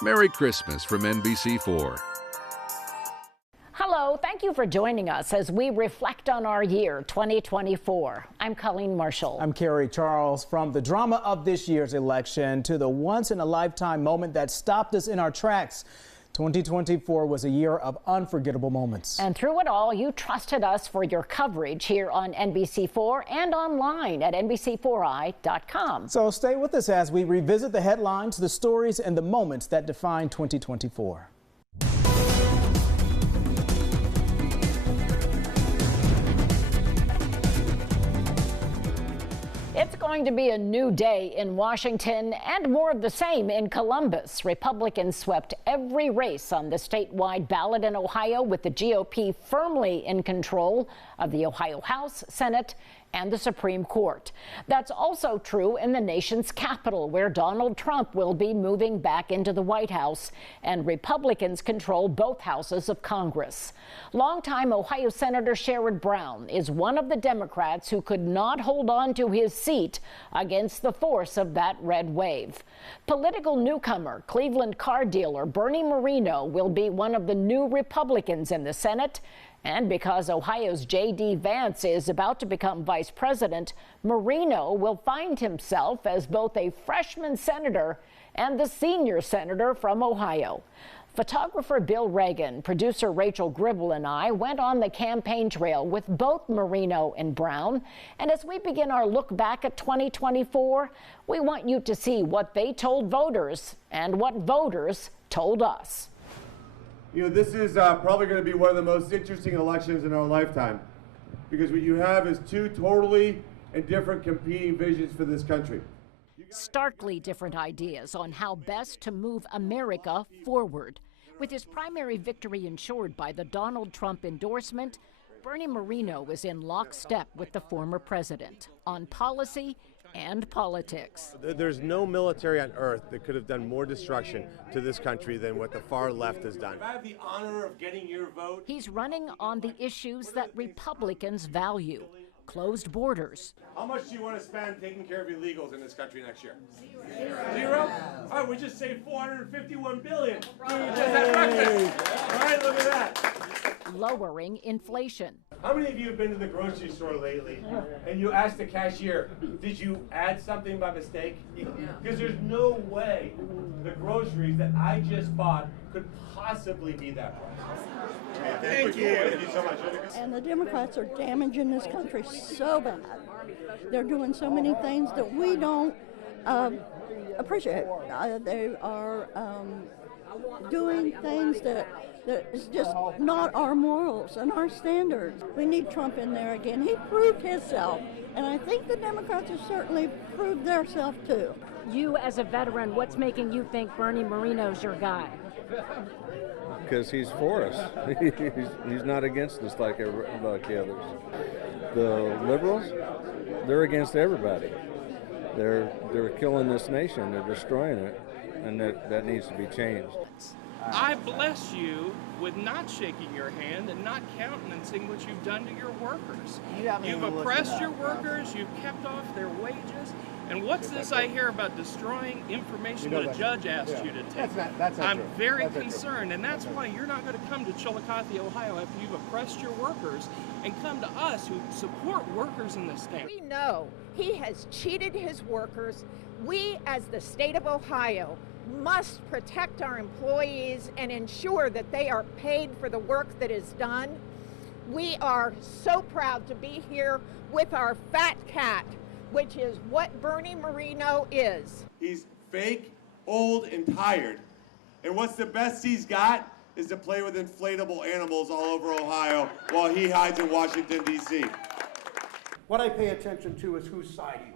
Merry Christmas from NBC4. Hello, thank you for joining us as we reflect on our year 2024. I'm Colleen Marshall. I'm Kerry Charles. From the drama of this year's election to the once-in-a-lifetime moment that stopped us in our tracks, 2024 was a year of unforgettable moments. And through it all, you trusted us for your coverage here on NBC4 and online at NBC4i.com. So stay with us as we revisit the headlines, the stories, and the moments that define 2024. It's going to be a new day in Washington and more of the same in Columbus. Republicans swept every race on the statewide ballot in Ohio, with the GOP firmly in control of the Ohio House, Senate, and the Supreme Court. That's also true in the nation's capital, where Donald Trump will be moving back into the White House, and Republicans control both houses of Congress. Longtime Ohio Senator Sherrod Brown is one of the Democrats who could not hold on to his seat against the force of that red wave. Political newcomer, Cleveland car dealer Bernie Marino will be one of the new Republicans in the Senate. And because Ohio's J.D. Vance is about to become vice president, Marino will find himself as both a freshman senator and the senior senator from Ohio. Photographer Bill Reagan, producer Rachel Gribble, and I went on the campaign trail with both Marino and Brown. And as we begin our look back at 2024, we want you to see what they told voters and what voters told us. You know, this is probably going to be one of the most interesting elections in our lifetime, because what you have is two totally and different competing visions for this country. Starkly different ideas on how best to move America forward. With his primary victory ensured by the Donald Trump endorsement, Bernie Marino was in lockstep with the former president on policy and politics. There's no military on earth that could have done more destruction to this country than what the far left has done. I have the honor of getting your vote. He's running on the issues that Republicans value. Closed borders. How much do you want to spend taking care of illegals in this country next year? Zero? All right, we just saved $451 billion. We just had breakfast. All right, look at that. Lowering inflation. How many of you have been to the grocery store lately and you asked the cashier, did you add something by mistake? Because there's no way the groceries that I just bought could possibly be that price. Thank you. Thank you so much. And the Democrats are damaging this country so bad. They're doing so many things that we don't appreciate. They are doing things that is just not our morals and our standards. We need Trump in there again. He proved himself, and I think the Democrats have certainly proved themselves too. You as a veteran, what's making you think Bernie Marino's your guy? Because he's for us. He's not against us like the others. The liberals, they're against everybody. They're killing this nation. They're destroying it, and that needs to be changed. I bless you with not shaking your hand and not countenancing what you've done to your workers. You've oppressed your workers, you've kept off their wages. And what's this I hear about destroying information that a judge asked you to take? That's not I'm very concerned, and that's why you're not going to come to Chillicothe, Ohio, after you've oppressed your workers, and come to us who support workers in this state. We know he has cheated his workers. We, as the state of Ohio, must protect our employees and ensure that they are paid for the work that is done. We are so proud to be here with our fat cat, which is what Bernie Marino is. He's fake, old, and tired. And what's the best he's got is to play with inflatable animals all over Ohio while he hides in Washington, D.C. What I pay attention to is whose side you are.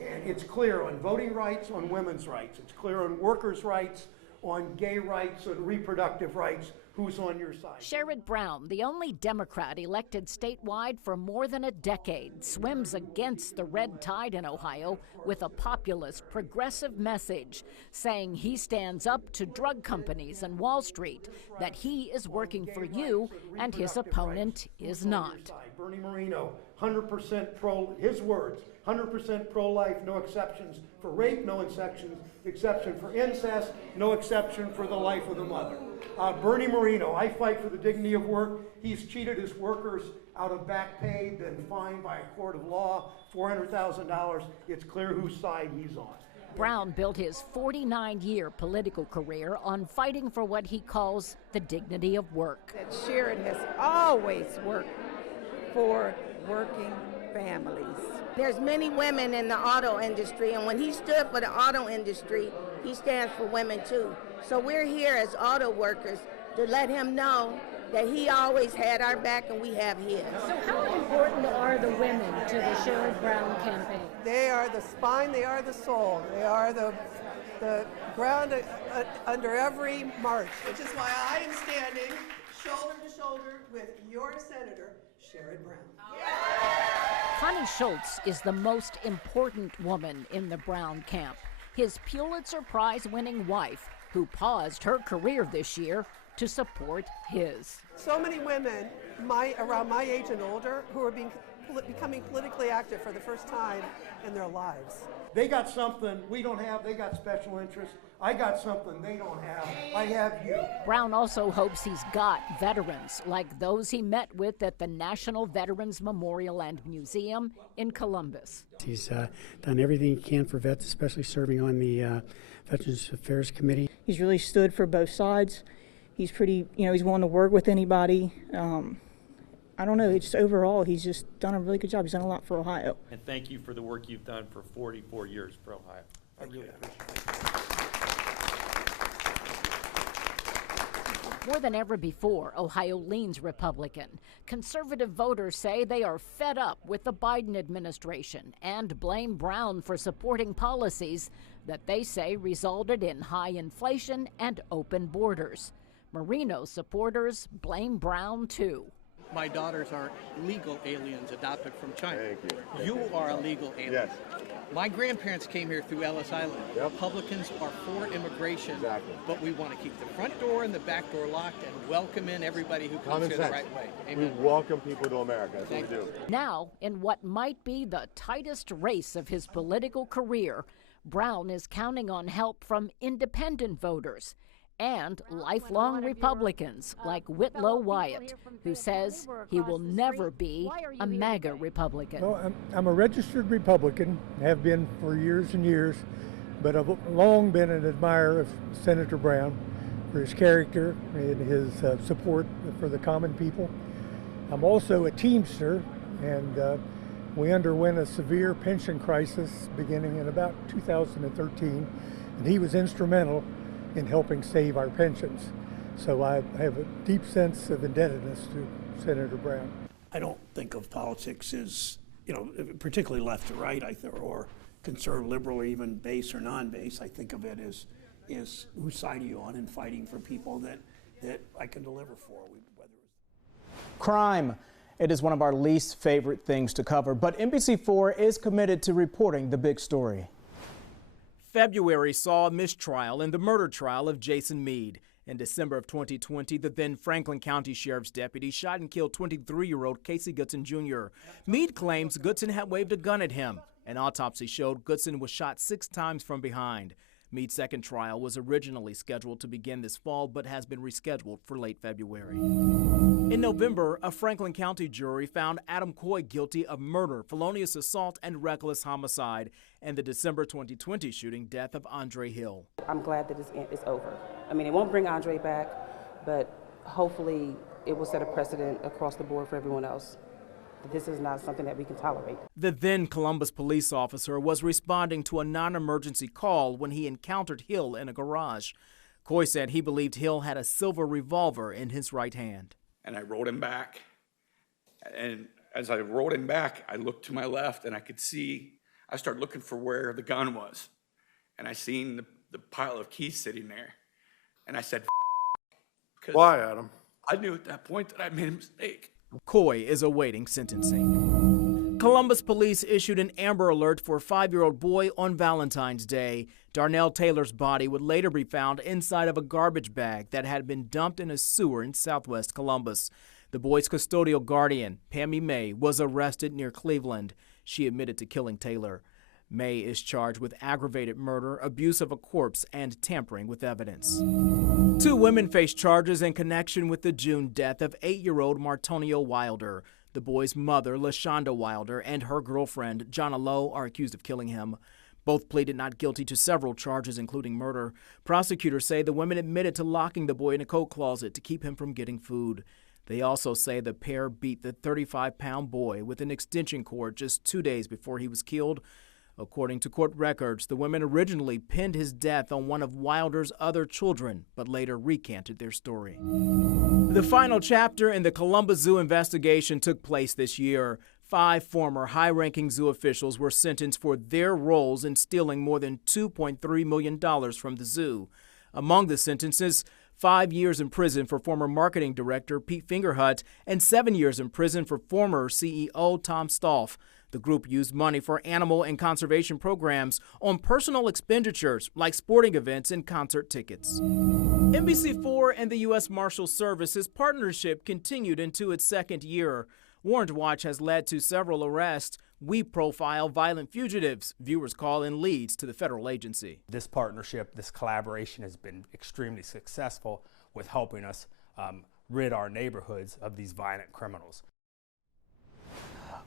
And it's clear on voting rights, on women's rights. It's clear on workers' rights, on gay rights, on reproductive rights. Who's on your side? Sherrod Brown, the only Democrat elected statewide for more than a decade, swims against the red tide in Ohio with a populist, progressive message, saying he stands up to drug companies and Wall Street, that he is working for you and his opponent is not. Bernie Marino 100% pro, his words, 100% pro-life, no exceptions for rape, no exception for incest, no exception for the life of the mother. Bernie Marino, I fight for the dignity of work. He's cheated his workers out of back pay, been fined by a court of law, $400,000. It's clear whose side he's on. Brown built his 49-year political career on fighting for what he calls the dignity of work. That Sherrod has always worked for working families. There's many women in the auto industry, and when he stood for the auto industry, he stands for women too. So we're here as auto workers to let him know that he always had our back and we have his. So how important are the women to the Sherrod Brown campaign? They are the spine, they are the soul, they are the ground under every march. Which is why I am standing shoulder to shoulder with your Senator, Sherrod Brown. Connie Schultz is the most important woman in the Brown camp. His Pulitzer Prize-winning wife, who paused her career this year to support his. So many women around my age and older who are becoming politically active for the first time in their lives. They got something we don't have. They got special interests. I got something they don't have. I have you. Brown also hopes he's got veterans like those he met with at the National Veterans Memorial and Museum in Columbus. He's done everything he can for vets, especially serving on the Veterans Affairs Committee. He's really stood for both sides. He's pretty, he's willing to work with anybody. I don't know, just overall, he's just done a really good job. He's done a lot for Ohio. And thank you for the work you've done for 44 years for Ohio. I really appreciate it. More than ever before, Ohio leans Republican. Conservative voters say they are fed up with the Biden administration and blame Brown for supporting policies that they say resulted in high inflation and open borders. Marino supporters blame Brown, too. My daughters are legal aliens adopted from China. Thank you. You are a legal alien. Yes. My grandparents came here through Ellis Island. Yep. Republicans are for immigration, but we want to keep the front door and the back door locked and welcome in everybody who comes here the right way. Amen. We welcome people to America. That's what we do. Now, in what might be the tightest race of his political career, Brown is counting on help from independent voters and lifelong Republicans like Whitlow Wyatt, who says he will never be a MAGA Republican. Well, I'm a registered Republican, have been for years and years, but I've long been an admirer of Senator Brown for his character and his support for the common people. I'm also a Teamster, and we underwent a severe pension crisis beginning in about 2013, and he was instrumental in helping save our pensions. So I have a deep sense of indebtedness to Senator Brown. I don't think of politics as, particularly left or right, or conservative, liberal, or even base or non-base. I think of it as whose side are you on, and fighting for people that I can deliver for. Crime. It is one of our least favorite things to cover, but NBC4 is committed to reporting the big story. February saw a mistrial in the murder trial of Jason Meade. In December of 2020, the then Franklin County Sheriff's deputy shot and killed 23-year-old Casey Goodson Jr. Meade claims Goodson had waved a gun at him. An autopsy showed Goodson was shot 6 times from behind. Meade's second trial was originally scheduled to begin this fall, but has been rescheduled for late February. In November, a Franklin County jury found Adam Coy guilty of murder, felonious assault, and reckless homicide, and the December 2020 shooting death of Andre Hill. I'm glad that it's over. I mean, it won't bring Andre back, but hopefully it will set a precedent across the board for everyone else. This is not something that we can tolerate. The then Columbus police officer was responding to a non-emergency call when he encountered Hill in a garage. Coy said he believed Hill had a silver revolver in his right hand. And I rode him back. And as I rode him back, I looked to my left and I started looking for where the gun was. And I seen the pile of keys sitting there. And I said, why, Adam? I knew at that point that I made a mistake. Coy is awaiting sentencing. Columbus police issued an Amber Alert for a 5-year-old boy on Valentine's Day. Darnell Taylor's body would later be found inside of a garbage bag that had been dumped in a sewer in southwest Columbus. The boy's custodial guardian, Pammy May, was arrested near Cleveland. She admitted to killing Taylor. May is charged with aggravated murder, abuse of a corpse, and tampering with evidence. 2 women face charges in connection with the June death of 8-year-old Martonio Wilder. The boy's mother, LaShonda Wilder, and her girlfriend, Jonna Lowe, are accused of killing him. Both pleaded not guilty to several charges, including murder. Prosecutors say the women admitted to locking the boy in a coat closet to keep him from getting food. They also say the pair beat the 35-pound boy with an extension cord just 2 days before he was killed. According to court records, the women originally pinned his death on one of Wilder's other children, but later recanted their story. The final chapter in the Columbus Zoo investigation took place this year. 5 former high-ranking zoo officials were sentenced for their roles in stealing more than $2.3 million from the zoo. Among the sentences, 5 years in prison for former marketing director Pete Fingerhut and 7 years in prison for former CEO Tom Stolf. The group used money for animal and conservation programs on personal expenditures like sporting events and concert tickets. NBC4 and the U.S. Marshals Service's partnership continued into its 2nd year. Warrant Watch has led to several arrests. We profile violent fugitives. Viewers call in leads to the federal agency. This partnership, this collaboration has been extremely successful with helping us rid our neighborhoods of these violent criminals.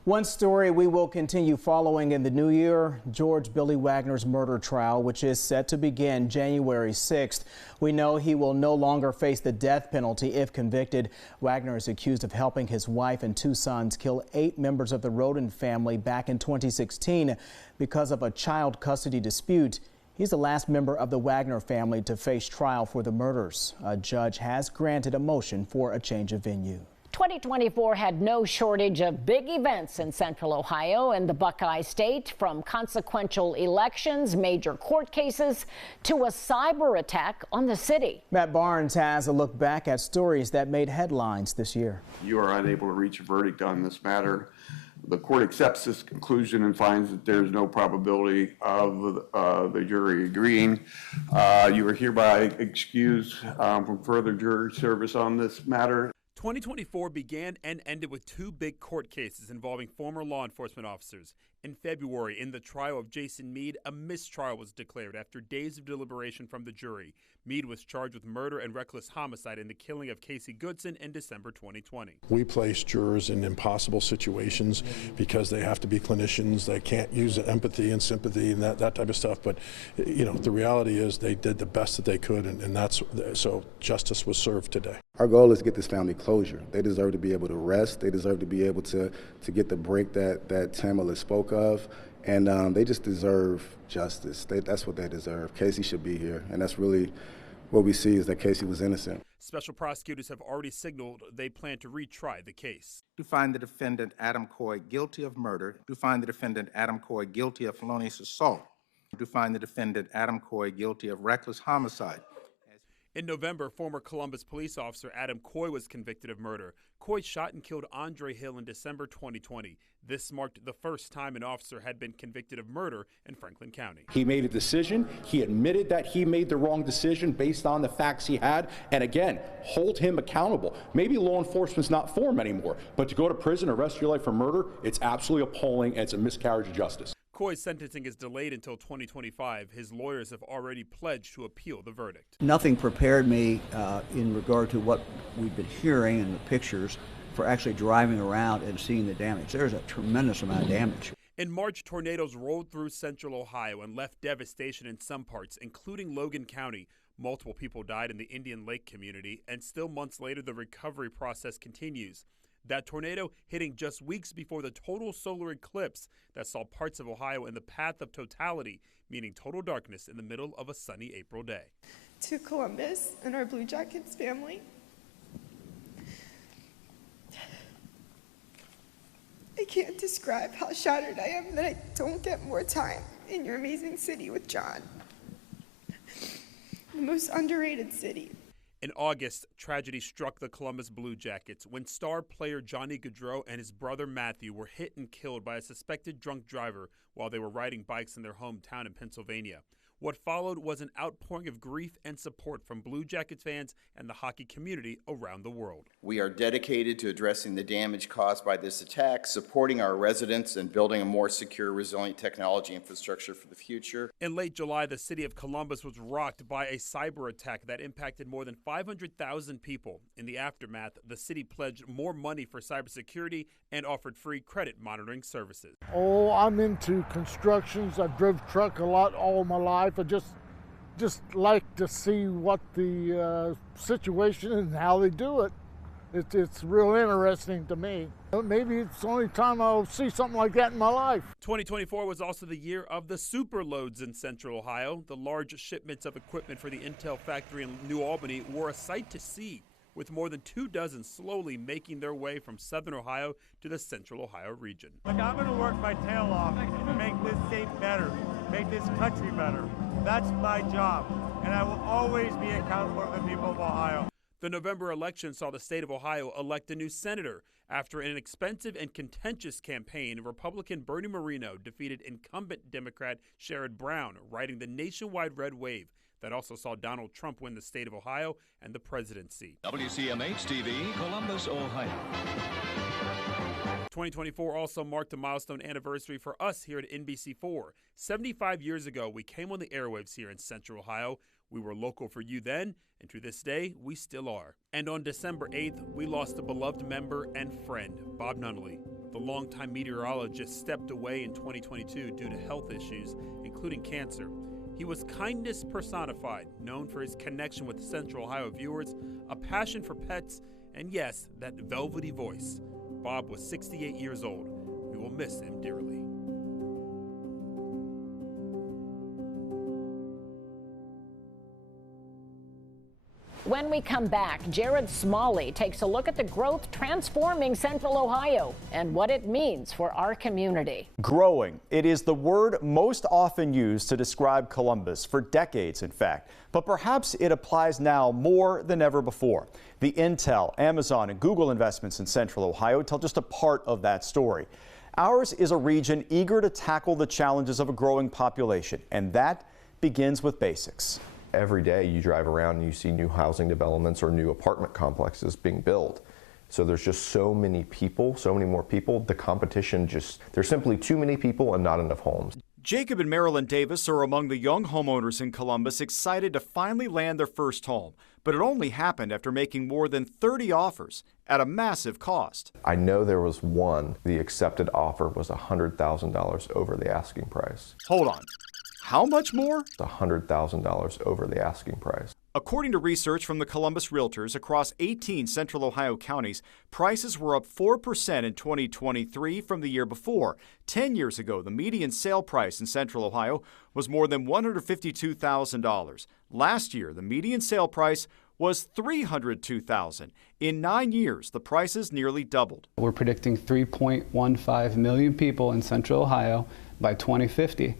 One story we will continue following in the new year, George Billy Wagner's murder trial, which is set to begin January 6th. We know he will no longer face the death penalty if convicted. Wagner is accused of helping his wife and 2 sons kill 8 members of the Roden family back in 2016 because of a child custody dispute. He's the last member of the Wagner family to face trial for the murders. A judge has granted a motion for a change of venue. 2024 had no shortage of big events in Central Ohio and the Buckeye State, from consequential elections, major court cases, to a cyber attack on the city. Matt Barnes has a look back at stories that made headlines this year. You are unable to reach a verdict on this matter. The court accepts this conclusion and finds that there is no probability of the jury agreeing. You are hereby excused from further jury service on this matter. 2024 began and ended with 2 big court cases involving former law enforcement officers. In February, in the trial of Jason Meade, a mistrial was declared after days of deliberation from the jury. Meade was charged with murder and reckless homicide in the killing of Casey Goodson in December 2020. We place jurors in impossible situations because they have to be clinicians. They can't use empathy and sympathy and that type of stuff. But, you know, the reality is they did the best that they could, and so justice was served today. Our goal is to get this family closure. They deserve to be able to rest. They deserve to be able to get the break that Tamala spoke of. And they just deserve justice. That's what they deserve. Casey should be here. And that's really what we see, is that Casey was innocent. Special prosecutors have already signaled they plan to retry the case. To find the defendant Adam Coy guilty of murder. To find the defendant Adam Coy guilty of felonious assault. To find the defendant Adam Coy guilty of reckless homicide. In November, former Columbus police officer Adam Coy was convicted of murder. Coy shot and killed Andre Hill in December 2020. This marked the first time an officer had been convicted of murder in Franklin County. He made a decision. He admitted that he made the wrong decision based on the facts he had. And again, hold him accountable. Maybe law enforcement's not for him anymore, but to go to prison or rest of your life for murder, it's absolutely appalling, and it's a miscarriage of justice. Coy's sentencing is delayed until 2025. His lawyers have already pledged to appeal the verdict. Nothing prepared me in regard to what we've been hearing and the pictures for actually driving around and seeing the damage. There's a tremendous amount of damage. In March, tornadoes rolled through central Ohio and left devastation in some parts, including Logan County. Multiple people died in the Indian Lake community, and still months later, the recovery process continues. That tornado hitting just weeks before the total solar eclipse that saw parts of Ohio in the path of totality, meaning total darkness in the middle of a sunny April day. To Columbus and our Blue Jackets family, I can't describe how shattered I am that I don't get more time in your amazing city with John. The most underrated city. In August, tragedy struck the Columbus Blue Jackets when star player Johnny Gaudreau and his brother Matthew were hit and killed by a suspected drunk driver while they were riding bikes in their hometown in Pennsylvania. What followed was an outpouring of grief and support from Blue Jackets fans and the hockey community around the world. We are dedicated to addressing the damage caused by this attack, supporting our residents, and building a more secure, resilient technology infrastructure for the future. In late July, the city of Columbus was rocked by a cyber attack that impacted more than 500,000 people. In the aftermath, the city pledged more money for cybersecurity and offered free credit monitoring services. Oh, I'm into constructions. I've drove truck a lot all my life. I just like to see what the situation and how they do it. It's real interesting to me. Maybe it's the only time I'll see something like that in my life. 2024 was also the year of the super loads in Central Ohio. The large shipments of equipment for the Intel factory in New Albany were a sight to see, with more than 24 slowly making their way from Southern Ohio to the Central Ohio region. Look, I'm going to work my tail off to make this state better, make this country better. That's my job, and I will always be accountable to the people of Ohio. The November election saw the state of Ohio elect a new senator. After an expensive and contentious campaign, Republican Bernie Marino defeated incumbent Democrat Sherrod Brown, riding the nationwide red wave that also saw Donald Trump win the state of Ohio and the presidency. WCMH-TV, Columbus, Ohio. 2024 also marked a milestone anniversary for us here at NBC4. 75 years ago, we came on the airwaves here in Central Ohio. We were local for you then, and to this day, we still are. And on December 8th, we lost a beloved member and friend, Bob Nunnally. The longtime meteorologist stepped away in 2022 due to health issues, including cancer. He was kindness personified, known for his connection with Central Ohio viewers, a passion for pets, and yes, that velvety voice. Bob was 68 years old. We will miss him dearly. When we come back, Jared Smalley takes a look at the growth transforming Central Ohio and what it means for our community. Growing. It is the word most often used to describe Columbus, for decades, in fact. But perhaps it applies now more than ever before. The Intel, Amazon, and Google investments in Central Ohio tell just a part of that story. Ours is a region eager to tackle the challenges of a growing population, and that begins with basics. Every day you drive around and you see new housing developments or new apartment complexes being built. So there's just so many people, so many more people. The competition there's simply too many people and not enough homes. Jacob and Marilyn Davis are among the young homeowners in Columbus excited to finally land their first home. But it only happened after making more than 30 offers at a massive cost. I know there was one, the accepted offer was $100,000 over the asking price. Hold on. How much more? $100,000 over the asking price. According to research from the Columbus Realtors, across 18 Central Ohio counties, prices were up 4% in 2023 from the year before. 10 years ago, the median sale price in Central Ohio was more than $152,000. Last year, the median sale price was $302,000. In 9 years, the prices nearly doubled. We're predicting 3.15 million people in Central Ohio by 2050.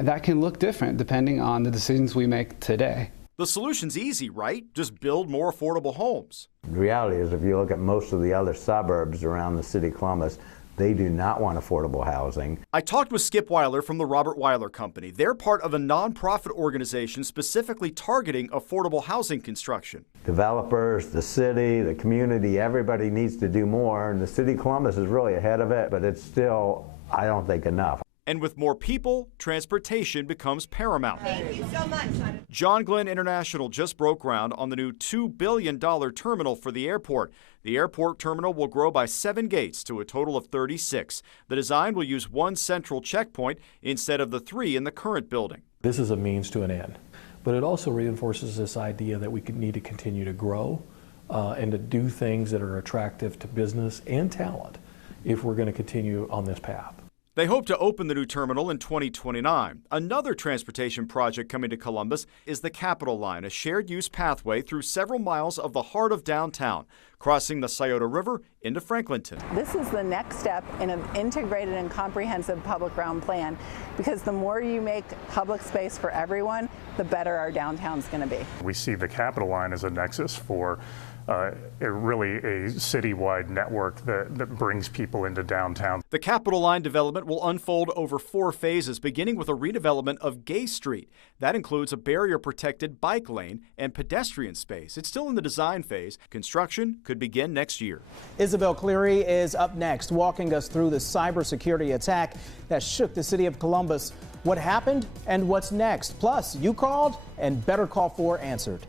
That can look different depending on the decisions we make today. The solution's easy, right? Just build more affordable homes. The reality is, if you look at most of the other suburbs around the city of Columbus, they do not want affordable housing. I talked with Skip Weiler from the Robert Weiler Company. They're part of a nonprofit organization specifically targeting affordable housing construction. Developers, the city, the community, everybody needs to do more, and the city of Columbus is really ahead of it, but it's still, I don't think, enough. And with more people, transportation becomes paramount. Thank you so much. John Glenn International just broke ground on the new $2 billion terminal for the airport. The airport terminal will grow by 7 gates to a total of 36. The design will use one central checkpoint instead of the 3 in the current building. This is a means to an end, but it also reinforces this idea that we need to continue to grow and to do things that are attractive to business and talent if we're going to continue on this path. They hope to open the new terminal in 2029. Another transportation project coming to Columbus is the Capitol Line, a shared-use pathway through several miles of the heart of downtown, crossing the Scioto River into Franklinton. This is the next step in an integrated and comprehensive public realm plan, because the more you make public space for everyone, the better our downtown's going to be. We see the Capitol Line as a nexus for really a citywide network that brings people into downtown. The Capitol Line development will unfold over 4 phases, beginning with a redevelopment of Gay Street. That includes a barrier-protected bike lane and pedestrian space. It's still in the design phase. Construction could begin next year. Isabel Cleary is up next, walking us through the cybersecurity attack that shook the city of Columbus. What happened and what's next? Plus, you called and Better Call 4 answered.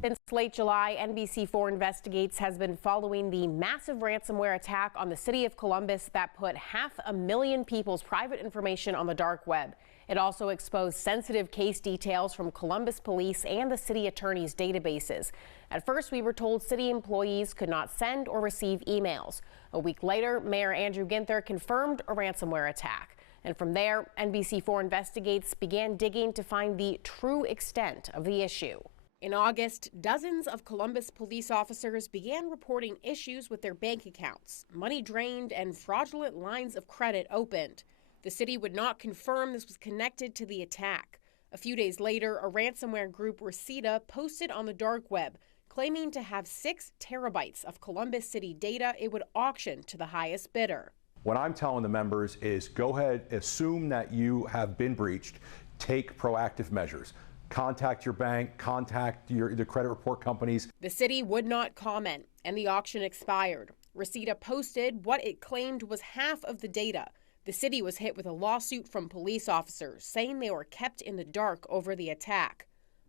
Since late July, NBC4 Investigates has been following the massive ransomware attack on the city of Columbus that put 500,000 people's private information on the dark web. It also exposed sensitive case details from Columbus police and the city attorney's databases. At first, we were told city employees could not send or receive emails. A week later, Mayor Andrew Ginther confirmed a ransomware attack. And from there, NBC4 Investigates began digging to find the true extent of the issue. In August, dozens of Columbus police officers began reporting issues with their bank accounts, money drained, and fraudulent lines of credit opened. The city would not confirm this was connected to the attack. A few days later, a ransomware group, Reseda, posted on the dark web, claiming to have 6 terabytes of Columbus City data it would auction to the highest bidder. What I'm telling the members is go ahead, assume that you have been breached, take proactive measures. Contact your bank, contact the credit report companies. The city would not comment, and the auction expired. Reseda posted what it claimed was half of the data. The city was hit with a lawsuit from police officers saying they were kept in the dark over the attack.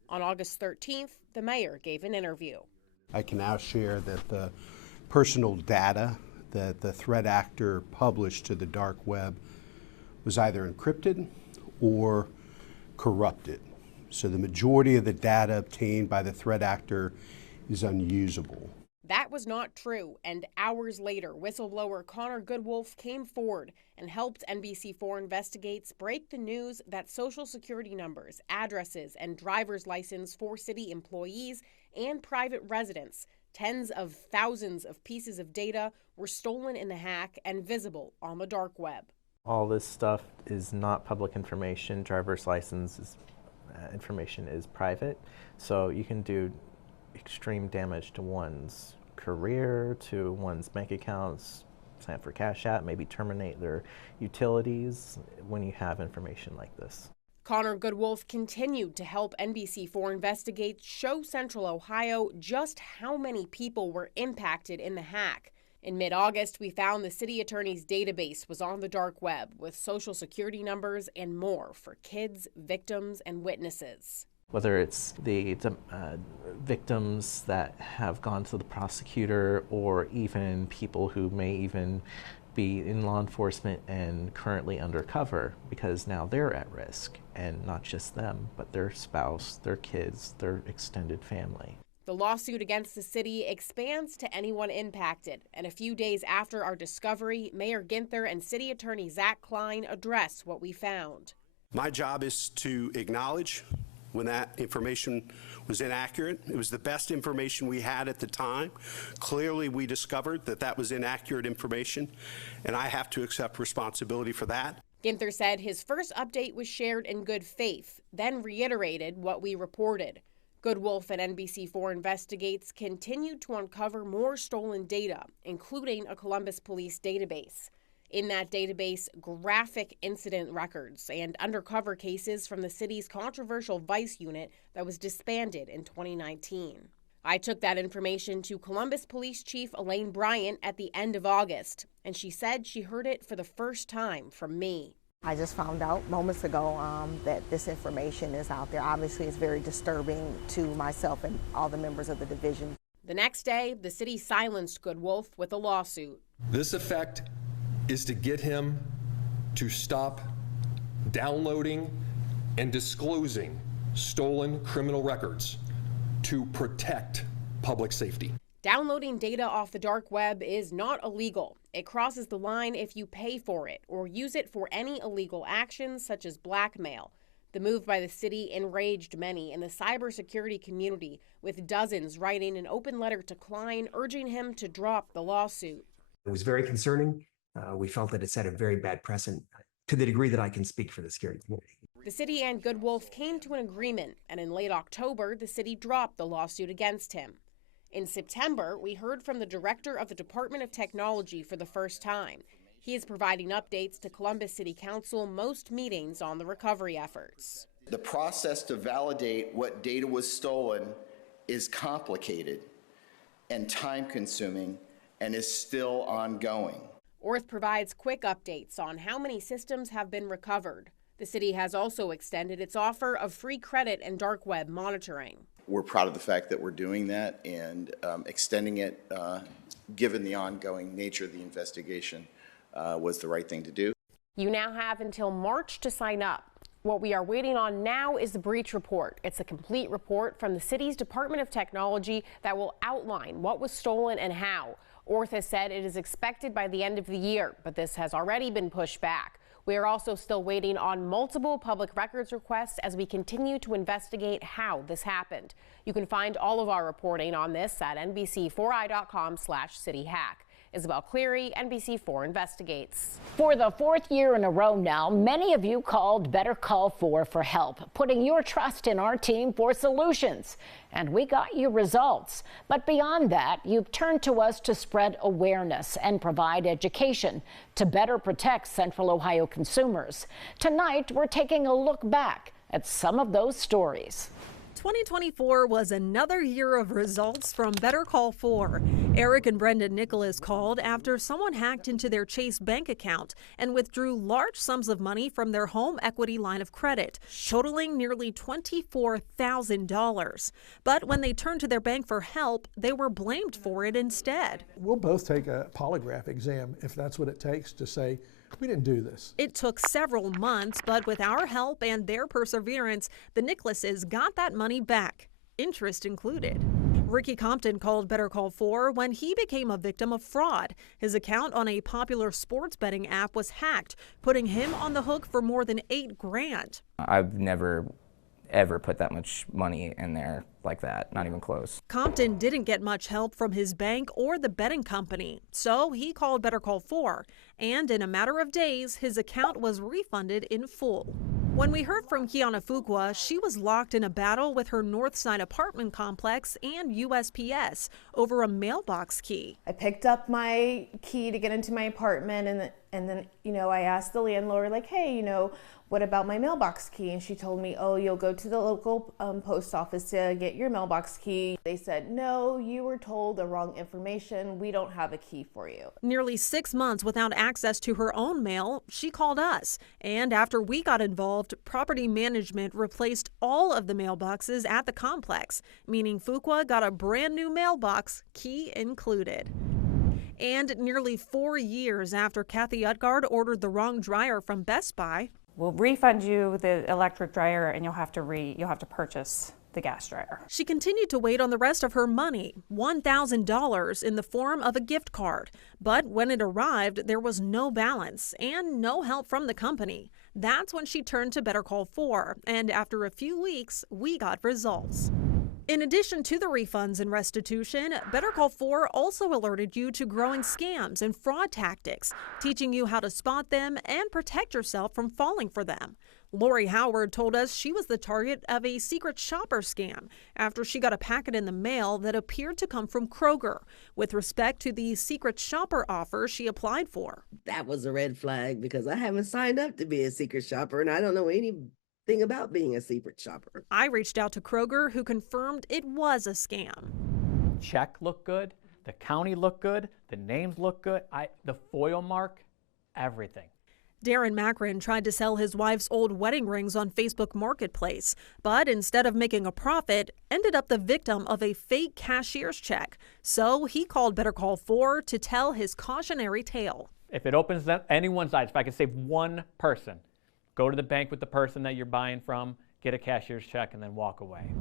On August 13th, the mayor gave an interview. I can now share that the personal data that the threat actor published to the dark web was either encrypted or corrupted. So the majority of the data obtained by the threat actor is unusable. That was not true, and hours later, whistleblower Connor Goodwolf came forward and helped NBC4 Investigates break the news that Social Security numbers, addresses, and driver's license for city employees and private residents, tens of thousands of pieces of data, were stolen in the hack and visible on the dark web. All this stuff is not public information. Driver's license information is private, so you can do extreme damage to one's career, to one's bank accounts, sign up for Cash App, maybe terminate their utilities when you have information like this. Connor Goodwolf continued to help NBC4 Investigates show Central Ohio just how many people were impacted in the hack. In mid-August, we found the city attorney's database was on the dark web with Social Security numbers and more for kids, victims, and witnesses. Whether it's the victims that have gone to the prosecutor or even people who may even be in law enforcement and currently undercover, because now they're at risk, and not just them, but their spouse, their kids, their extended family. The lawsuit against the city expands to anyone impacted, and a few days after our discovery, Mayor Ginther and City Attorney Zach Klein address what we found. My job is to acknowledge when that information was inaccurate. It was the best information we had at the time. Clearly, we discovered that that was inaccurate information, and I have to accept responsibility for that. Ginther said his first update was shared in good faith, then reiterated what we reported. Goodwolf and NBC4 Investigates continued to uncover more stolen data, including a Columbus police database. In that database, graphic incident records and undercover cases from the city's controversial vice unit that was disbanded in 2019. I took that information to Columbus Police Chief Elaine Bryant at the end of August, and she said she heard it for the first time from me. I just found out moments ago that this information is out there. Obviously, it's very disturbing to myself and all the members of the division. The next day, the city silenced Goodwolf with a lawsuit. This effect is to get him to stop downloading and disclosing stolen criminal records to protect public safety. Downloading data off the dark web is not illegal. It crosses the line if you pay for it or use it for any illegal actions such as blackmail. The move by the city enraged many in the cybersecurity community, with dozens writing an open letter to Klein urging him to drop the lawsuit. It was very concerning. We felt that it set a very bad precedent to the degree that I can speak for the security community. The city and Goodwolf came to an agreement, and in late October, the city dropped the lawsuit against him. In September, we heard from the director of the Department of Technology for the first time. He is providing updates to Columbus City Council most meetings on the recovery efforts. The process to validate what data was stolen is complicated and time-consuming and is still ongoing. Orth provides quick updates on how many systems have been recovered. The city has also extended its offer of free credit and dark web monitoring. We're proud of the fact that we're doing that and extending it, given the ongoing nature of the investigation, was the right thing to do. You now have until March to sign up. What we are waiting on now is the breach report. It's a complete report from the city's Department of Technology that will outline what was stolen and how. Orth has said it is expected by the end of the year, but this has already been pushed back. We are also still waiting on multiple public records requests as we continue to investigate how this happened. You can find all of our reporting on this at NBC4i.com/cityhack. Isabel Cleary, NBC4 Investigates. For the fourth year in a row now, many of you called Better Call 4 for help, putting your trust in our team for solutions. And we got you results. But beyond that, you've turned to us to spread awareness and provide education to better protect Central Ohio consumers. Tonight, we're taking a look back at some of those stories. 2024 was another year of results from Better Call 4. Eric and Brenda Nicholas called after someone hacked into their Chase bank account and withdrew large sums of money from their home equity line of credit, totaling nearly $24,000. But when they turned to their bank for help, they were blamed for it instead. We'll both take a polygraph exam if that's what it takes to say, we didn't do this. It took several months, but with our help and their perseverance, the Nicholases got that money back, interest included. Ricky Compton called Better Call 4 when he became a victim of fraud. His account on a popular sports betting app was hacked, putting him on the hook for more than $8 grand. I've never ever put that much money in there like that, not even close. Compton didn't get much help from his bank or the betting company, so he called Better Call 4, and in a matter of days, his account was refunded in full. When we heard from Kiana Fuqua, she was locked in a battle with her Northside apartment complex and USPS over a mailbox key. I picked up my key to get into my apartment, and then I asked the landlord, like, hey, what about my mailbox key? And she told me, oh, you'll go to the local post office to get your mailbox key. They said, no, you were told the wrong information. We don't have a key for you. Nearly 6 months without access to her own mail, she called us. And after we got involved, property management replaced all of the mailboxes at the complex, meaning Fuqua got a brand new mailbox, key included. And nearly 4 years after Kathy Utgard ordered the wrong dryer from Best Buy, we'll refund you the electric dryer and you'll have to purchase the gas dryer. She continued to wait on the rest of her money, $1,000 in the form of a gift card. But when it arrived, there was no balance and no help from the company. That's when she turned to Better Call 4, and after a few weeks, we got results. In addition to the refunds and restitution, Better Call 4 also alerted you to growing scams and fraud tactics, teaching you how to spot them and protect yourself from falling for them. Lori Howard told us she was the target of a secret shopper scam after she got a packet in the mail that appeared to come from Kroger. With respect to the secret shopper offer she applied for. That was a red flag because I haven't signed up to be a secret shopper and I don't know anything about being a secret shopper. I reached out to Kroger, who confirmed it was a scam. Check looked good, the county looked good, the names looked good, the foil mark, everything. Darren Macron tried to sell his wife's old wedding rings on Facebook Marketplace, but instead of making a profit, ended up the victim of a fake cashier's check. So he called Better Call 4 to tell his cautionary tale. If it opens anyone's eyes, if I could save one person, go to the bank with the person that you're buying from, get a cashier's check, and then walk away.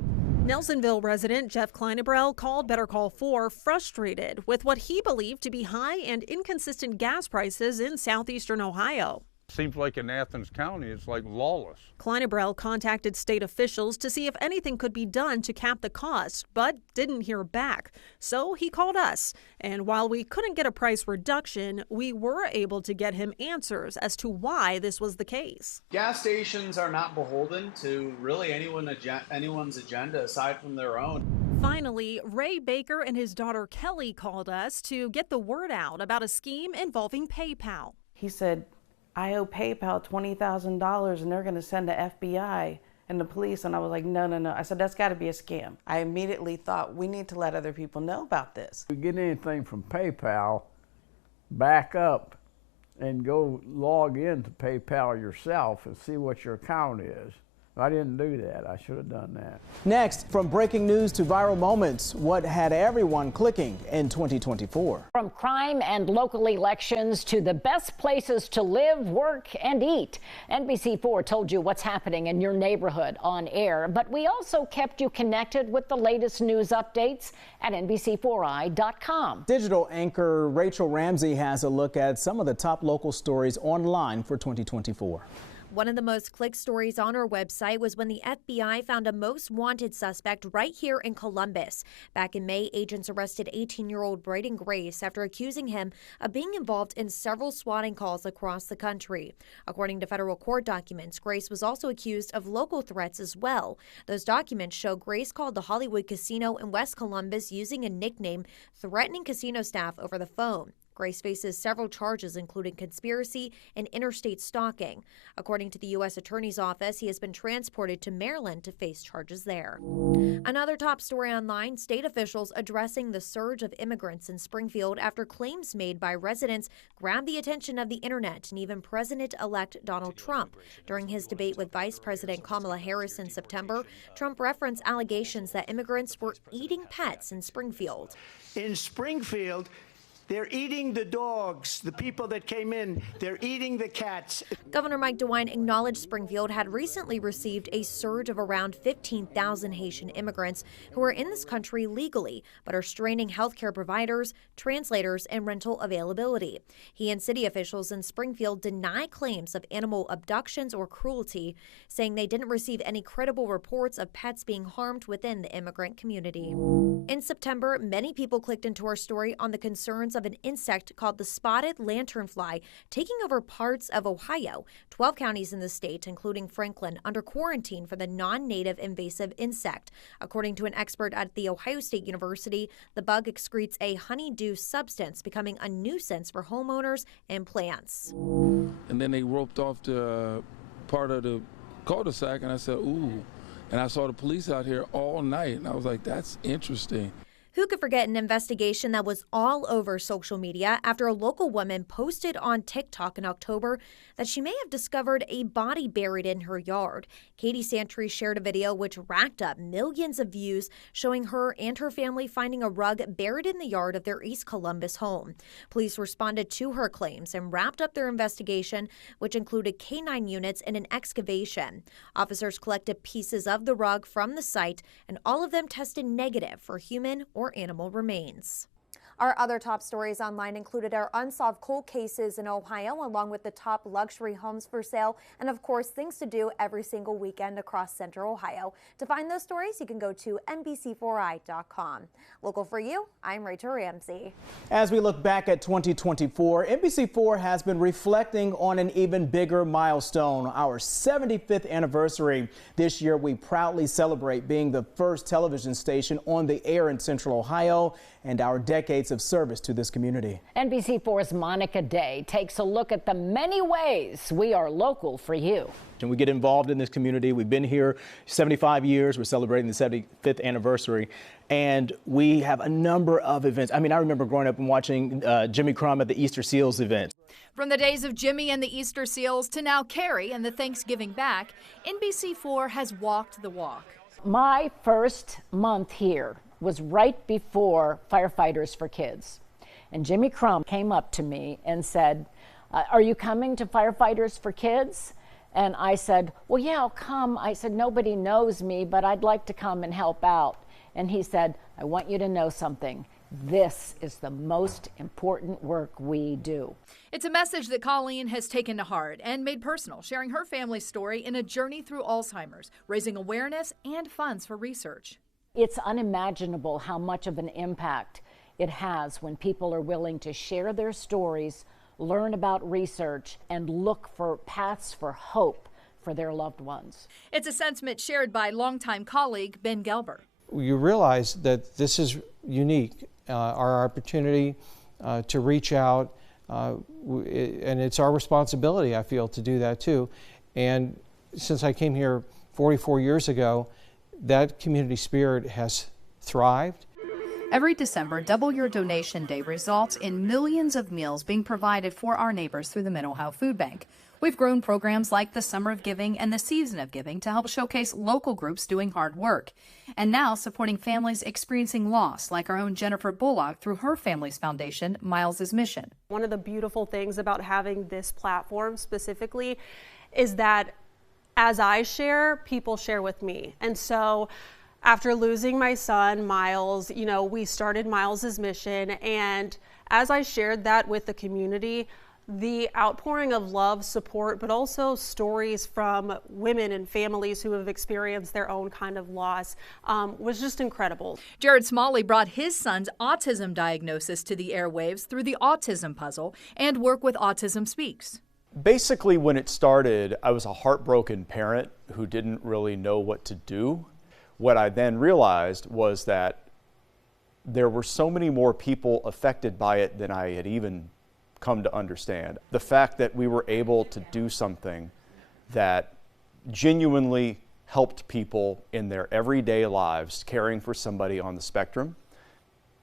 Nelsonville resident Jeff Kleinebrell called Better Call 4 frustrated with what he believed to be high and inconsistent gas prices in southeastern Ohio. Seems like in Athens County, it's like lawless. Kleinebrell contacted state officials to see if anything could be done to cap the cost, but didn't hear back. So he called us. And while we couldn't get a price reduction, we were able to get him answers as to why this was the case. Gas stations are not beholden to really anyone's agenda aside from their own. Finally, Ray Baker and his daughter Kelly called us to get the word out about a scheme involving PayPal. He said, I owe PayPal $20,000 and they're going to send the FBI and the police. And I was like, no, no, no. I said, that's got to be a scam. I immediately thought, we need to let other people know about this. If you get anything from PayPal, back up and go log into PayPal yourself and see what your account is. I didn't do that. I should have done that. Next, from breaking news to viral moments, what had everyone clicking in 2024? From crime and local elections to the best places to live, work, and eat. NBC4 told you what's happening in your neighborhood on air, but we also kept you connected with the latest news updates at NBC4i.com. Digital anchor Rachel Ramsey has a look at some of the top local stories online for 2024. One of the most clicked stories on our website was when the FBI found a most wanted suspect right here in Columbus. Back in May, agents arrested 18-year-old Braden Grace after accusing him of being involved in several swatting calls across the country. According to federal court documents, Grace was also accused of local threats as well. Those documents show Grace called the Hollywood Casino in West Columbus using a nickname, threatening casino staff over the phone. Grace faces several charges, including conspiracy and interstate stalking. According to the U.S. Attorney's Office, he has been transported to Maryland to face charges there. Another top story online, state officials addressing the surge of immigrants in Springfield after claims made by residents grabbed the attention of the internet and even President-elect Donald Trump. During his debate with Vice President Kamala Harris in September, Trump referenced allegations that immigrants were eating pets in Springfield. In Springfield, they're eating the dogs, the people that came in. They're eating the cats. Governor Mike DeWine acknowledged Springfield had recently received a surge of around 15,000 Haitian immigrants who are in this country legally, but are straining healthcare providers, translators, and rental availability. He and city officials in Springfield deny claims of animal abductions or cruelty, saying they didn't receive any credible reports of pets being harmed within the immigrant community. In September, many people clicked into our story on the concerns of an insect called the spotted lanternfly taking over parts of Ohio. 12 counties in the state, including Franklin, under quarantine for the non-native invasive insect. According to an expert at The Ohio State University, the bug excretes a honeydew substance, becoming a nuisance for homeowners and plants. And then they roped off the part of the cul-de-sac, and I said, ooh. And I saw the police out here all night, and I was like, that's interesting. Who could forget an investigation that was all over social media after a local woman posted on TikTok in October that she may have discovered a body buried in her yard. Katie Santry shared a video which racked up millions of views, showing her and her family finding a rug buried in the yard of their East Columbus home. Police responded to her claims and wrapped up their investigation, which included K9 units and an excavation. Officers collected pieces of the rug from the site, and all of them tested negative for human or animal remains. Our other top stories online included our unsolved cold cases in Ohio, along with the top luxury homes for sale, and of course, things to do every single weekend across Central Ohio. To find those stories, you can go to NBC4i.com. Local for you, I'm Rachel Ramsey. As we look back at 2024, NBC4 has been reflecting on an even bigger milestone, our 75th anniversary. This year, we proudly celebrate being the first television station on the air in Central Ohio and our decades of service to this community. NBC4's Monica Day takes a look at the many ways we are local for you. And we get involved in this community. We've been here 75 years. We're celebrating the 75th anniversary. And we have a number of events. I mean, I remember growing up and watching Jimmy Crumb at the Easter Seals event. From the days of Jimmy and the Easter Seals to now Carrie and the Thanksgiving Back, NBC4 has walked the walk. My first month here was right before Firefighters for Kids. And Jimmy Crumb came up to me and said, are you coming to Firefighters for Kids? And I said, well, yeah, I'll come. I said, nobody knows me, but I'd like to come and help out. And he said, I want you to know something. This is the most important work we do. It's a message that Colleen has taken to heart and made personal, sharing her family's story in a journey through Alzheimer's, raising awareness and funds for research. It's unimaginable how much of an impact it has when people are willing to share their stories, learn about research, and look for paths for hope for their loved ones. It's a sentiment shared by longtime colleague Ben Gelber. you realize that this is unique, our opportunity to reach out, and it's our responsibility, I feel, to do that too. And since I came here 44 years ago, that community spirit has thrived. Every December, Double Your Donation Day results in millions of meals being provided for our neighbors through the Mid-Ohio Food Bank. We've grown programs like the Summer of Giving and the Season of Giving to help showcase local groups doing hard work. And now supporting families experiencing loss, like our own Jennifer Bullock through her family's foundation, Miles's Mission. One of the beautiful things about having this platform specifically is that as I share, people share with me. And so after losing my son, Miles, we started Miles's Mission. And as I shared that with the community, the outpouring of love, support, but also stories from women and families who have experienced their own kind of loss was just incredible. Jared Smalley brought his son's autism diagnosis to the airwaves through the Autism Puzzle and work with Autism Speaks. Basically, when it started, I was a heartbroken parent who didn't really know what to do. What I then realized was that there were so many more people affected by it than I had even come to understand. The fact that we were able to do something that genuinely helped people in their everyday lives, caring for somebody on the spectrum,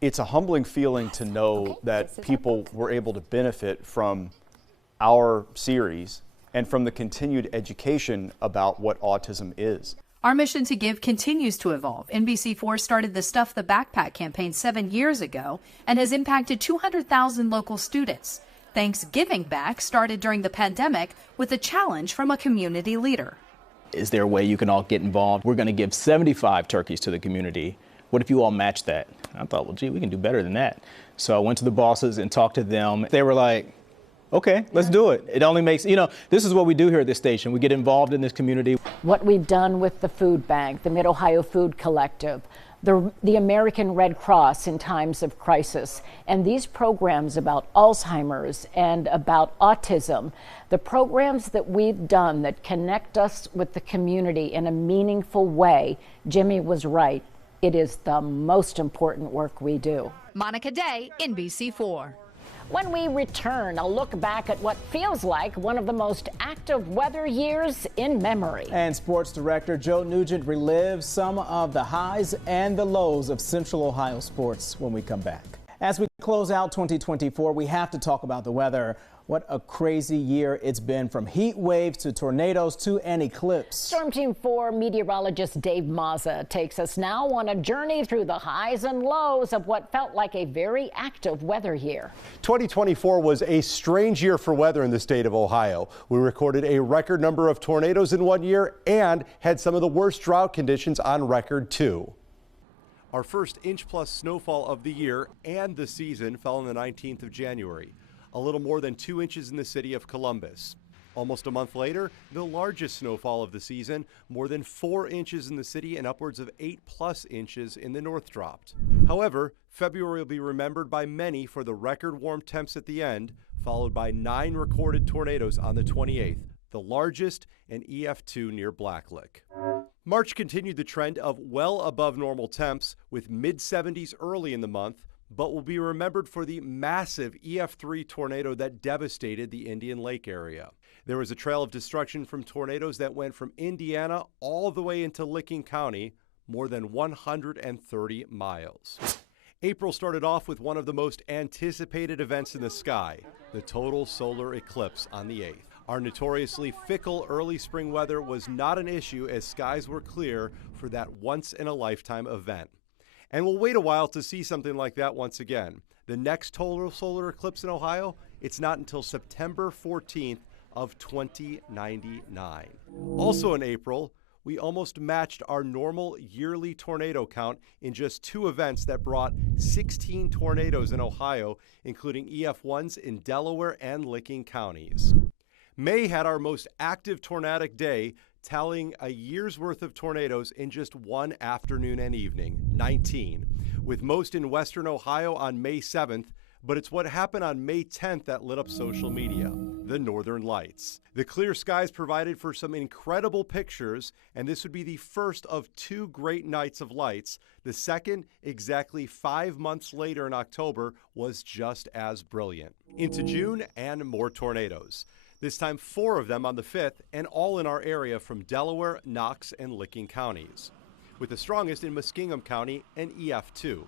it's a humbling feeling to know that people were able to benefit from our series and from the continued education about what autism is. Our mission to give continues to evolve. NBC4 started the Stuff the Backpack campaign 7 years ago and has impacted 200,000 local students. Thanksgiving Back started during the pandemic with a challenge from a community leader. Is there a way you can all get involved? We're going to give 75 turkeys to the community. What if you all match that? I thought, well, gee, we can do better than that. So I went to the bosses and talked to them. They were like, okay, let's do it. It only makes, this is what we do here at this station. We get involved in this community. What we've done with the food bank, the Mid-Ohio Food Collective, the American Red Cross in times of crisis, and these programs about Alzheimer's and about autism, the programs that we've done that connect us with the community in a meaningful way, Jimmy was right. It is the most important work we do. Monica Day, NBC4. When we return, a look back at what feels like one of the most active weather years in memory. And sports director Joe Nugent relives some of the highs and the lows of Central Ohio sports when we come back. As we close out 2024, we have to talk about the weather. What a crazy year it's been, from heat waves to tornadoes to an eclipse. Storm Team 4 meteorologist Dave Mazza takes us now on a journey through the highs and lows of what felt like a very active weather year. 2024 was a strange year for weather in the state of Ohio. We recorded a record number of tornadoes in one year and had some of the worst drought conditions on record too. Our first inch-plus snowfall of the year and the season fell on the 19th of January. A little more than 2 inches in the city of Columbus. Almost a month later, the largest snowfall of the season, more than 4 inches in the city and upwards of 8+ inches in the north dropped. However, February will be remembered by many for the record warm temps at the end, followed by 9 recorded tornadoes on the 28th, the largest an EF2 near Blacklick. March continued the trend of well above normal temps with mid-70s early in the month, but will be remembered for the massive EF3 tornado that devastated the Indian Lake area. There was a trail of destruction from tornadoes that went from Indiana all the way into Licking County, more than 130 miles. April started off with one of the most anticipated events in the sky, the total solar eclipse on the 8th. Our notoriously fickle early spring weather was not an issue as skies were clear for that once-in-a-lifetime event. And we'll wait a while to see something like that once again. The next total solar eclipse in Ohio, it's not until September 14th of 2099. Also in April, we almost matched our normal yearly tornado count in just 2 events that brought 16 tornadoes in Ohio, including EF1s in Delaware and Licking counties. May had our most active tornadic day, tallying a year's worth of tornadoes in just one afternoon and evening, 19, with most in western Ohio on May 7th, but it's what happened on May 10th that lit up social media. the Northern Lights. The clear skies provided for some incredible pictures, and this would be the first of 2 great nights of lights. The second, exactly 5 months later in October, was just as brilliant. Into June, and more tornadoes. This time 4 of them on the 5th, and all in our area from Delaware, Knox, and Licking counties, with the strongest in Muskingum County and EF2.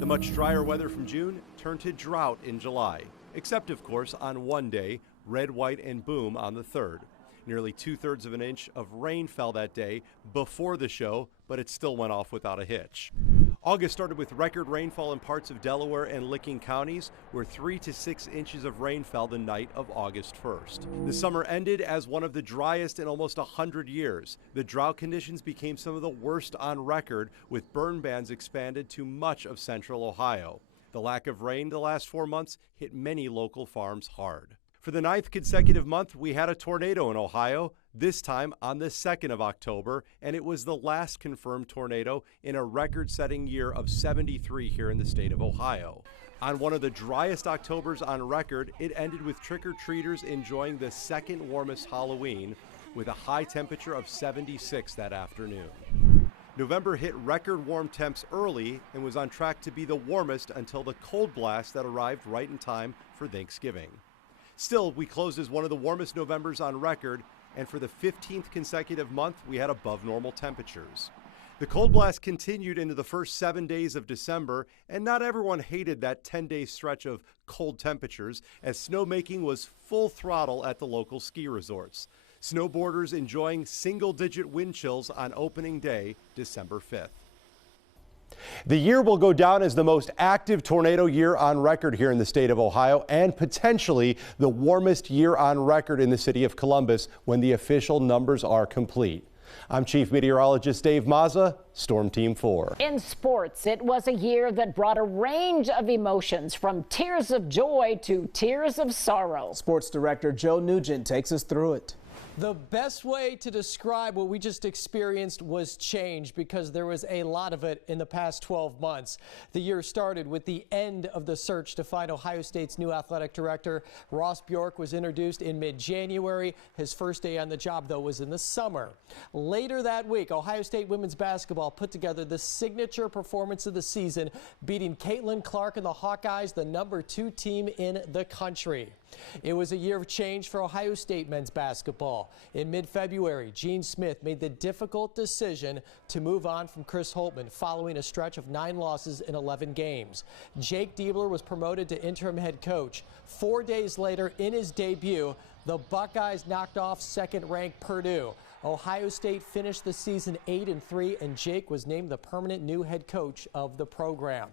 The much drier weather from June turned to drought in July, except of course on one day, Red, White, and Boom on the 3rd. Nearly 2/3 of an inch of rain fell that day before the show, but it still went off without a hitch. August started with record rainfall in parts of Delaware and Licking counties, where 3 to 6 inches of rain fell the night of August 1st. The summer ended as one of the driest in almost 100 years. The drought conditions became some of the worst on record, with burn bans expanded to much of central Ohio. The lack of rain the last 4 months hit many local farms hard. For the 9th consecutive month, we had a tornado in Ohio, this time on the 2nd of October, and it was the last confirmed tornado in a record-setting year of 73 here in the state of Ohio. On one of the driest Octobers on record, it ended with trick-or-treaters enjoying the second warmest Halloween, with a high temperature of 76 that afternoon. November hit record warm temps early and was on track to be the warmest until the cold blast that arrived right in time for Thanksgiving. Still, we closed as one of the warmest Novembers on record, and for the 15th consecutive month, we had above normal temperatures. The cold blast continued into the first 7 days of December, and not everyone hated that 10-day stretch of cold temperatures, as snowmaking was full throttle at the local ski resorts. Snowboarders enjoying single-digit wind chills on opening day, December 5th. The year will go down as the most active tornado year on record here in the state of Ohio, and potentially the warmest year on record in the city of Columbus when the official numbers are complete. I'm Chief Meteorologist Dave Mazza, Storm Team 4. In sports, it was a year that brought a range of emotions, from tears of joy to tears of sorrow. Sports Director Joe Nugent takes us through it. The best way to describe what we just experienced was change, because there was a lot of it in the past 12 months. The year started with the end of the search to find Ohio State's new athletic director. Ross Bjork was introduced in mid-January. His first day on the job, though, was in the summer. Later that week, Ohio State women's basketball put together the signature performance of the season, beating Caitlin Clark and the Hawkeyes, the #2 team in the country. It was a year of change for Ohio State men's basketball. In mid-February, Gene Smith made the difficult decision to move on from Chris Holtman following a stretch of 9 losses in 11 games. Jake Diebler was promoted to interim head coach. 4 days later, in his debut, the Buckeyes knocked off second-ranked Purdue. Ohio State finished the season 8-3, and Jake was named the permanent new head coach of the program.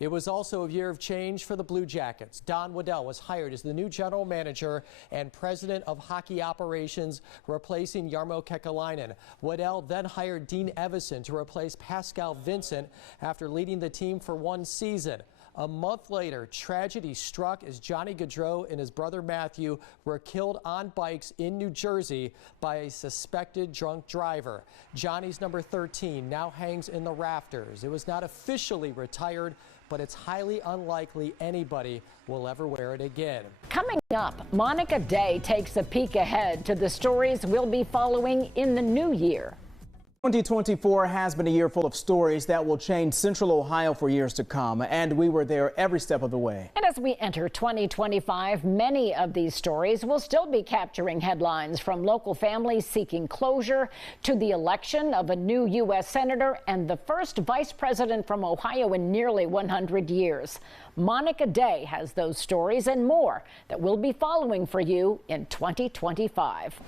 It was also a year of change for the Blue Jackets. Don Waddell was hired as the new general manager and president of hockey operations, replacing Jarmo Kekalainen. Waddell then hired Dean Evison to replace Pascal Vincent after leading the team for 1 season. A month later, tragedy struck as Johnny Gaudreau and his brother Matthew were killed on bikes in New Jersey by a suspected drunk driver. Johnny's number 13 now hangs in the rafters. It was not officially retired, but it's highly unlikely anybody will ever wear it again. Coming up, Monica Day takes a peek ahead to the stories we'll be following in the new year. 2024 has been a year full of stories that will change Central Ohio for years to come, and we were there every step of the way. And as we enter 2025, many of these stories will still be capturing headlines, from local families seeking closure to the election of a new U.S. Senator and the first vice president from Ohio in nearly 100 years. Monica Day has those stories and more that we'll be following for you in 2025.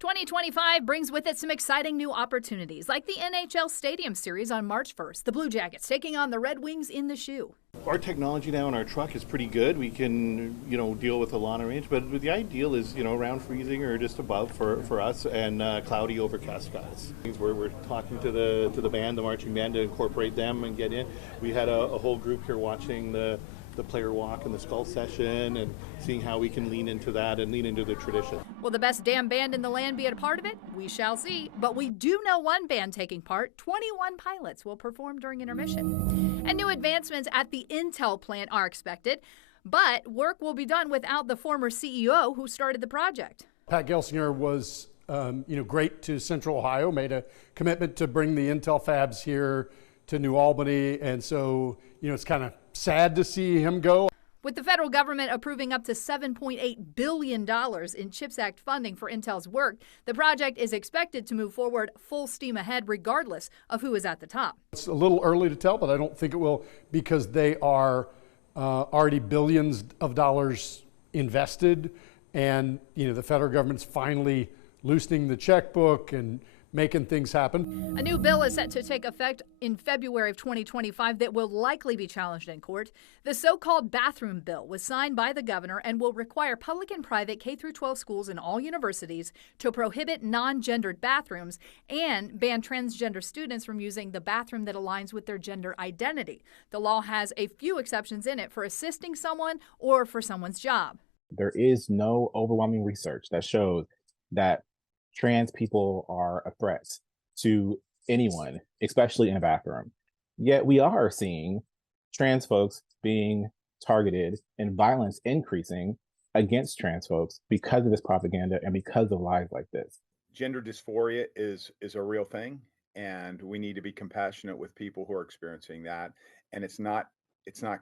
2025 brings with it some exciting new opportunities, like the NHL Stadium Series on March 1st. The Blue Jackets taking on the Red Wings in the Shoe. Our technology now in our truck is pretty good. We can, deal with a long range, but the ideal is, around freezing or just above for us, and cloudy, overcast skies. We're talking to the band, the marching band, to incorporate them and get in. We had a whole group here watching the player walk and the skull session, and seeing how we can lean into that and lean into the tradition. Will the best damn band in the land be a part of it? We shall see. But we do know one band taking part. 21 pilots will perform during intermission. And new advancements at the Intel plant are expected. But work will be done without the former CEO who started the project. Pat Gelsinger was great to Central Ohio, made a commitment to bring the Intel fabs here to New Albany, and so it's kind of sad to see him go. With the federal government approving up to $7.8 billion in CHIPS Act funding for Intel's work, the project is expected to move forward full steam ahead regardless of who is at the top. It's a little early to tell, but I don't think it will, because they are already billions of dollars invested, and the federal government's finally loosening the checkbook and making things happen. A new bill is set to take effect in February of 2025 that will likely be challenged in court. The so-called bathroom bill was signed by the governor and will require public and private K-12 schools and all universities to prohibit non-gendered bathrooms and ban transgender students from using the bathroom that aligns with their gender identity. The law has a few exceptions in it for assisting someone or for someone's job. There is no overwhelming research that shows that trans people are a threat to anyone, especially in a bathroom. Yet we are seeing trans folks being targeted and violence increasing against trans folks because of this propaganda and because of lies like this. Gender dysphoria is a real thing, and we need to be compassionate with people who are experiencing that. And it's not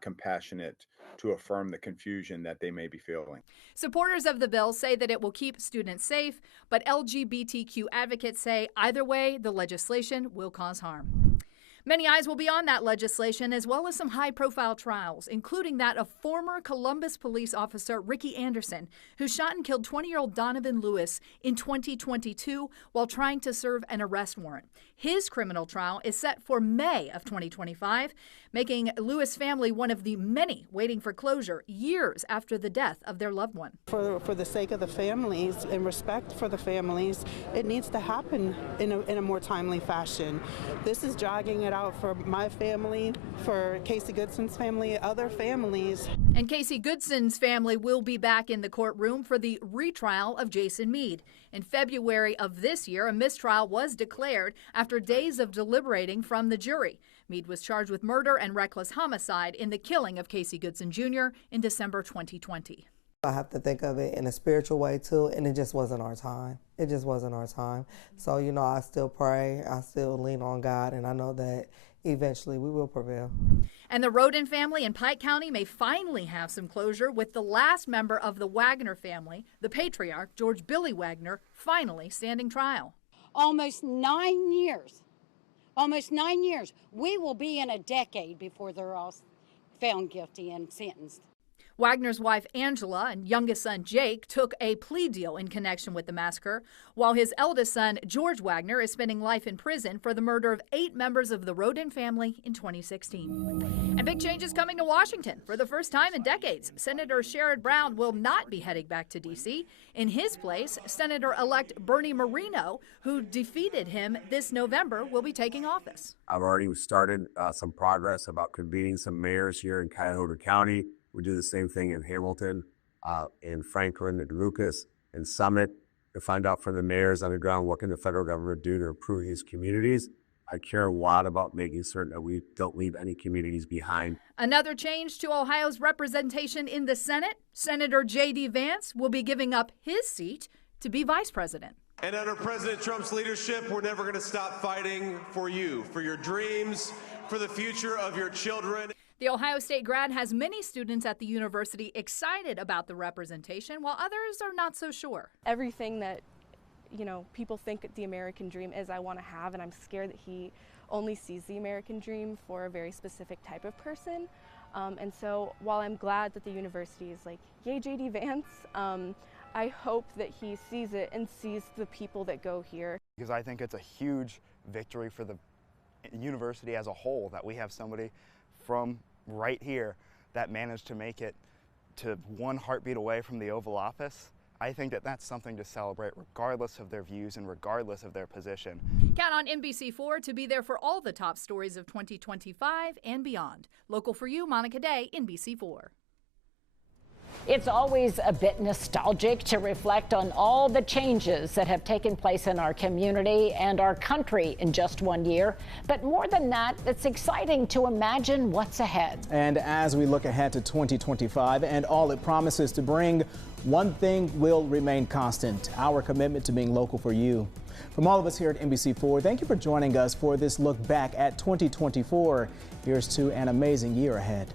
compassionate to affirm the confusion that they may be feeling. Supporters of the bill say that it will keep students safe, but LGBTQ advocates say either way, the legislation will cause harm. Many eyes will be on that legislation, as well as some high-profile trials, including that of former Columbus police officer Ricky Anderson, who shot and killed 20-year-old Donovan Lewis in 2022 while trying to serve an arrest warrant. His criminal trial is set for May of 2025, making Lewis' family one of the many waiting for closure years after the death of their loved one. For the sake of the families and respect for the families, it needs to happen in a more timely fashion. This is dragging it out for my family, for Casey Goodson's family, other families. And Casey Goodson's family will be back in the courtroom for the retrial of Jason Meade. In February of this year, a mistrial was declared after days of deliberating from the jury. Meade was charged with murder and reckless homicide in the killing of Casey Goodson Jr. in December 2020. I have to think of it in a spiritual way too, and it just wasn't our time. It just wasn't our time. So, I still pray, I still lean on God, and I know that eventually we will prevail. And the Roden family in Pike County may finally have some closure, with the last member of the Wagner family, the patriarch, George Billy Wagner, finally standing trial. Almost 9 years. Almost 9 years. We will be in a decade before they're all found guilty and sentenced. Wagner's wife, Angela, and youngest son, Jake, took a plea deal in connection with the massacre, while his eldest son, George Wagner, is spending life in prison for the murder of 8 members of the Roden family in 2016. And big changes coming to Washington. For the first time in decades, Senator Sherrod Brown will not be heading back to D.C. In his place, Senator-elect Bernie Marino, who defeated him this November, will be taking office. I've already started some progress about convening some mayors here in Cuyahoga County. We do the same thing in Hamilton, in Franklin, and Lucas, and Summit, to find out from the mayors on the ground what can the federal government do to improve these communities. I care a lot about making certain that we don't leave any communities behind. Another change to Ohio's representation in the Senate. Senator J.D. Vance will be giving up his seat to be vice president. And under President Trump's leadership, we're never going to stop fighting for you, for your dreams, for the future of your children. The Ohio State grad has many students at the university excited about the representation, while others are not so sure. Everything that, people think the American dream is, I want to have, and I'm scared that he only sees the American dream for a very specific type of person. And so while I'm glad that the university is like, yay, J.D. Vance, I hope that he sees it and sees the people that go here. Because I think it's a huge victory for the university as a whole that we have somebody from right here that managed to make it to one heartbeat away from the Oval Office. I think that that's something to celebrate regardless of their views and regardless of their position. Count on NBC4 to be there for all the top stories of 2025 and beyond. Local for you, Monica Day, NBC4. It's always a bit nostalgic to reflect on all the changes that have taken place in our community and our country in just 1 year. But more than that, it's exciting to imagine what's ahead. And as we look ahead to 2025 and all it promises to bring, one thing will remain constant: our commitment to being local for you. From all of us here at NBC4, thank you for joining us for this look back at 2024. Here's to an amazing year ahead.